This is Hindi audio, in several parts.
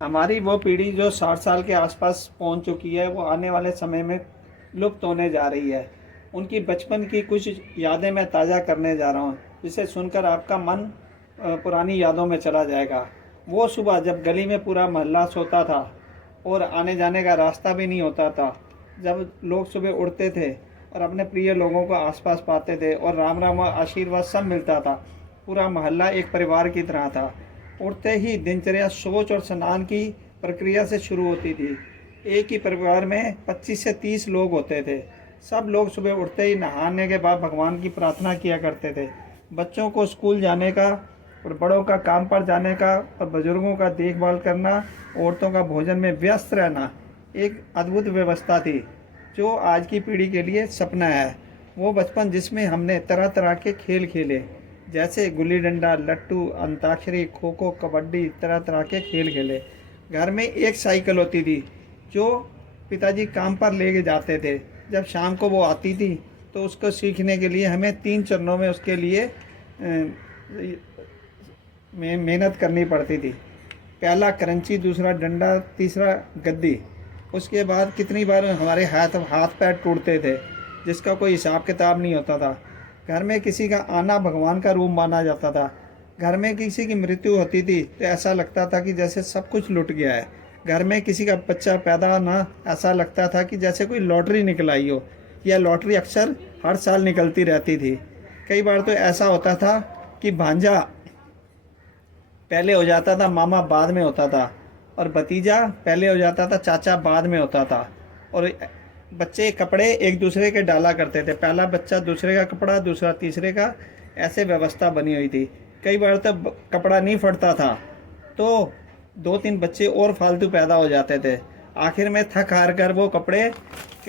हमारी वो पीढ़ी जो 60 साल के आसपास पहुंच चुकी है, वो आने वाले समय में लुप्त होने जा रही है। उनकी बचपन की कुछ यादें मैं ताज़ा करने जा रहा हूँ, जिसे सुनकर आपका मन पुरानी यादों में चला जाएगा। वो सुबह जब गली में पूरा मोहल्ला सोता था और आने जाने का रास्ता भी नहीं होता था, जब लोग सुबह उठते थे और अपने प्रिय लोगों को आसपास पाते थे और राम राम और आशीर्वाद सब मिलता था। पूरा मोहल्ला एक परिवार की तरह था। उठते ही दिनचर्या सोच और स्नान की प्रक्रिया से शुरू होती थी। एक ही परिवार में 25 से 30 लोग होते थे। सब लोग सुबह उठते ही नहाने के बाद भगवान की प्रार्थना किया करते थे। बच्चों को स्कूल जाने का और बड़ों का काम पर जाने का और बुजुर्गों का देखभाल करना, औरतों का भोजन में व्यस्त रहना एक अद्भुत व्यवस्था थी, जो आज की पीढ़ी के लिए सपना है। वो बचपन जिसमें हमने तरह तरह के खेल खेले, जैसे गुल्ली डंडा, लट्टू, अंताक्षरी, खो खो, कबड्डी, तरह तरह के खेल खेले। घर में एक साइकिल होती थी जो पिताजी काम पर लेके जाते थे। जब शाम को वो आती थी तो उसको सीखने के लिए हमें 3 चरणों में उसके लिए मेहनत करनी पड़ती थी। पहला करंची, दूसरा डंडा, तीसरा गद्दी। उसके बाद कितनी बार हमारे हाथ हाथ पैर टूटते थे, जिसका कोई हिसाब किताब नहीं होता था। घर में किसी का आना भगवान का रूप माना जाता था। घर में किसी की मृत्यु होती थी तो ऐसा लगता था कि जैसे सब कुछ लुट गया है। घर में किसी का बच्चा पैदा होना, ऐसा लगता था कि जैसे कोई लॉटरी निकल आई हो। यह लॉटरी अक्सर हर साल निकलती रहती थी। कई बार तो ऐसा होता था कि भांजा पहले हो जाता था, मामा बाद में होता था, और भतीजा पहले हो जाता था, चाचा बाद में होता था। और बच्चे कपड़े एक दूसरे के डाला करते थे। पहला बच्चा दूसरे का कपड़ा, दूसरा तीसरे का, ऐसे व्यवस्था बनी हुई थी। कई बार तो कपड़ा नहीं फटता था तो 2-3 बच्चे और फालतू पैदा हो जाते थे। आखिर में थक हार कर वो कपड़े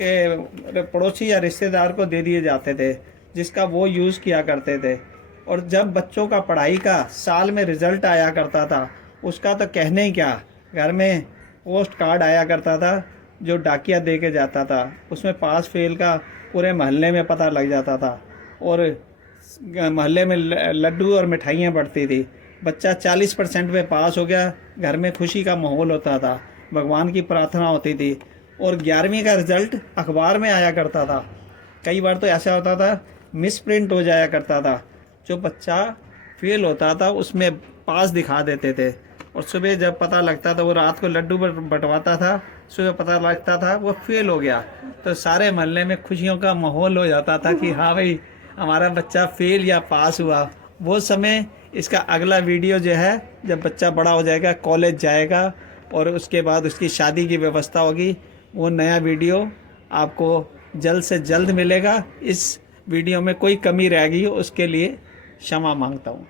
के पड़ोसी या रिश्तेदार को दे दिए जाते थे, जिसका वो यूज़ किया करते थे। और जब बच्चों का पढ़ाई का साल में रिजल्ट आया करता था, उसका तो कहने ही क्या। घर में पोस्ट कार्ड आया करता था जो डाकिया दे के जाता था। उसमें पास फेल का पूरे मोहल्ले में पता लग जाता था और मोहल्ले में लड्डू और मिठाइयाँ बढ़ती थी। बच्चा 40% में पास हो गया, घर में खुशी का माहौल होता था, भगवान की प्रार्थना होती थी। और 11वीं का रिजल्ट अखबार में आया करता था। कई बार तो ऐसा होता था मिस प्रिंट हो जाया करता था। जो बच्चा फेल होता था उसमें पास दिखा देते थे, और सुबह जब पता लगता था, वो रात को लड्डू बंटवाता था, सुबह पता लगता था वो फेल हो गया, तो सारे मोहल्ले में खुशियों का माहौल हो जाता था कि हाँ भाई हमारा बच्चा फेल या पास हुआ। वो समय, इसका अगला वीडियो जो है, जब बच्चा बड़ा हो जाएगा, कॉलेज जाएगा और उसके बाद उसकी शादी की व्यवस्था होगी, वो नया वीडियो आपको जल्द से जल्द मिलेगा। इस वीडियो में कोई कमी रह गई हो उसके लिए क्षमा मांगता हूँ।